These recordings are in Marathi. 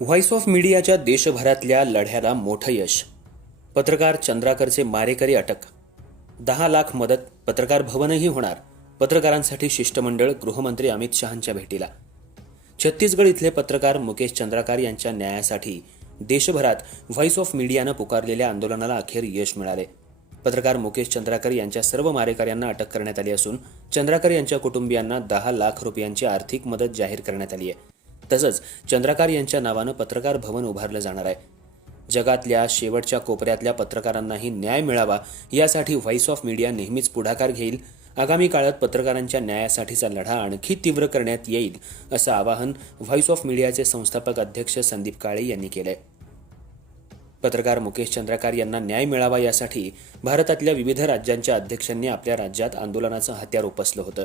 व्हॉइस ऑफ मीडियाच्या देशभरातल्या लढ्याला मोठं यश. पत्रकार चंद्राकरचे मारेकरी अटक. दहा लाख मदत पत्रकार भवनही होणार. पत्रकारांसाठी शिष्टमंडळ गृहमंत्री अमित शहांच्या भेटीला. छत्तीसगड इथले पत्रकार मुकेश चंद्राकर यांच्या न्यायासाठी देशभरात व्हॉइस ऑफ मीडियानं पुकारलेल्या आंदोलनाला अखेर यश मिळाले. पत्रकार मुकेश चंद्राकर यांच्या सर्व मारेकऱ्यांना अटक करण्यात आली असून चंद्राकर यांच्या कुटुंबियांना दहा लाख रुपयांची आर्थिक मदत जाहीर करण्यात आली आहे तसंच चंद्राकार यांच्या नावानं पत्रकार भवन उभारलं जाणार आहे. जगातल्या शेवटच्या कोपऱ्यातल्या पत्रकारांनाही न्याय मिळावा यासाठी व्हॉइस ऑफ मीडिया नेहमीच पुढाकार घेईल. आगामी काळात पत्रकारांच्या न्यायासाठीचा लढा आणखी तीव्र करण्यात येईल असं आवाहन व्हॉइस ऑफ मीडियाचे संस्थापक अध्यक्ष संदीप काळे यांनी केलंय. पत्रकार मुकेश चंद्रकार यांना न्याय मिळावा यासाठी भारतातल्या विविध राज्यांच्या अध्यक्षांनी आपल्या राज्यात आंदोलनाचं हत्यार उपसलं होतं.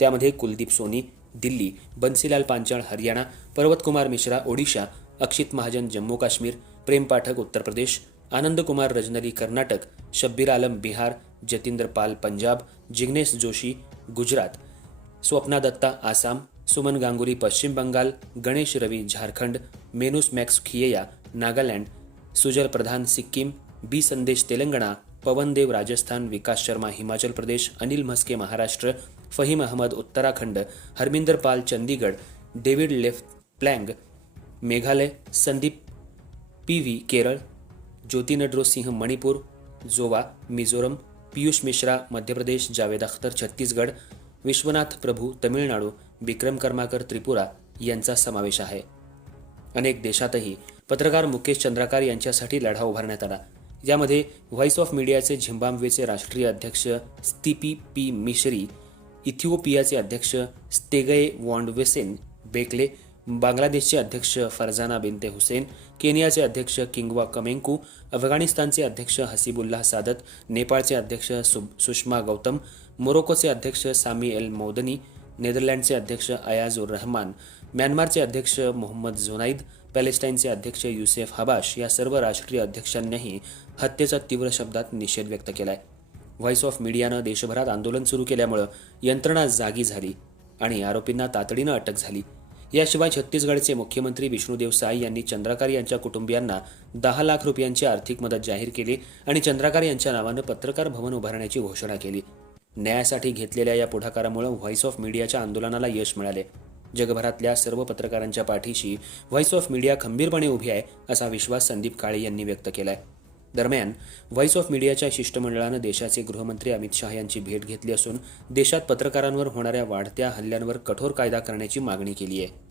त्यामध्ये कुलदीप सोनी दिल्ली, बंसीलाल पांचाळ, हरियाणा, पर्वतकुमार मिश्रा, ओडिशा, अक्षित महाजन, जम्मू काश्मीर, प्रेम पाठक, उत्तर प्रदेश, आनंद कुमार रजनरी कर्नाटक, शब्बीर आलम, बिहार, जतींद्र पाल, Punjab, Jignesh Joshi, Gujarat, Swapna Datta, Assam, Suman Ganguly, Paschim Bengal, Ganesh Ravi, Jharkhand, मेनुस max खियेया, Nagaland, Sujal Pradhan, Sikkim, B Sandesh Telangana, Pawandev Rajasthan, Vikas Sharma, Himachal Pradesh, Anil Maske Maharashtra Faheem Ahmed Uttarakhand Harminder Pal Chandigarh David लेफ प्लँग मेघालय संदीप पी व्ही केरळ ज्योती नड्रो सिंह मणिपूर जोवा मिझोरम पियुष मिश्रा मध्य प्रदेश जावेद अख्तर छत्तीसगड विश्वनाथ प्रभू तमिळनाडू विक्रम कर्माकर त्रिपुरा यांचा समावेश आहे. अनेक देशातही पत्रकार मुकेश चंद्राकार यांच्यासाठी लढा उभारण्यात आला. यामध्ये व्हॉइस ऑफ मीडियाचे झिम्बाब्वेचे राष्ट्रीय अध्यक्ष स्तिपी पी मिश्री इथिओपियाचे अध्यक्ष स्तेगये वॉन्डवेसेन बेकले बांगलादेशचे अध्यक्ष फरजाना बिनते हुसेन केनियाचे अध्यक्ष किंगवा कमेंकू अफगाणिस्तानचे अध्यक्ष हसीबुल्लाह सादत नेपाळचे अध्यक्ष सु सुषमा गौतम मोरोकोचे अध्यक्ष सामी एल मौदनी नेदरलँडचे अध्यक्ष अयाज उर रहमान म्यानमारचे अध्यक्ष मोहम्मद झोनाईद पॅलेस्टाईनचे अध्यक्ष युसेफ हबाश या सर्व राष्ट्रीय अध्यक्षांनीही हत्येचा तीव्र शब्दात निषेध व्यक्त केला आहे व्हॉइस ऑफ मीडियानं देशभरात आंदोलन सुरू केल्यामुळं यंत्रणा जागी झाली आणि आरोपींना तातडीनं अटक झाली. याशिवाय छत्तीसगडचे मुख्यमंत्री विष्णुदेव साई यांनी चंद्राकार यांच्या कुटुंबियांना दहा लाख रुपयांची आर्थिक मदत जाहीर केली आणि चंद्राकार यांच्या नावानं पत्रकार भवन उभारण्याची घोषणा केली. न्यायासाठी घेतलेल्या या पुढाकारामुळे व्हॉइस ऑफ मीडियाच्या आंदोलनाला यश मिळाले. जगभरातल्या सर्व पत्रकारांच्या पाठीशी व्हॉइस ऑफ मीडिया खंबीरपणे उभी आहे असा विश्वास संदीप काळे यांनी व्यक्त केलाय. दरम्यान व्हॉइस ऑफ मीडियाच्या शिष्टमंडळानं देशाचे गृहमंत्री अमित शहा यांची भेट घेतली असून देशात पत्रकारांवर होणाऱ्या वाढत्या हल्ल्यांवर कठोर कायदा करण्याची मागणी केली आहे.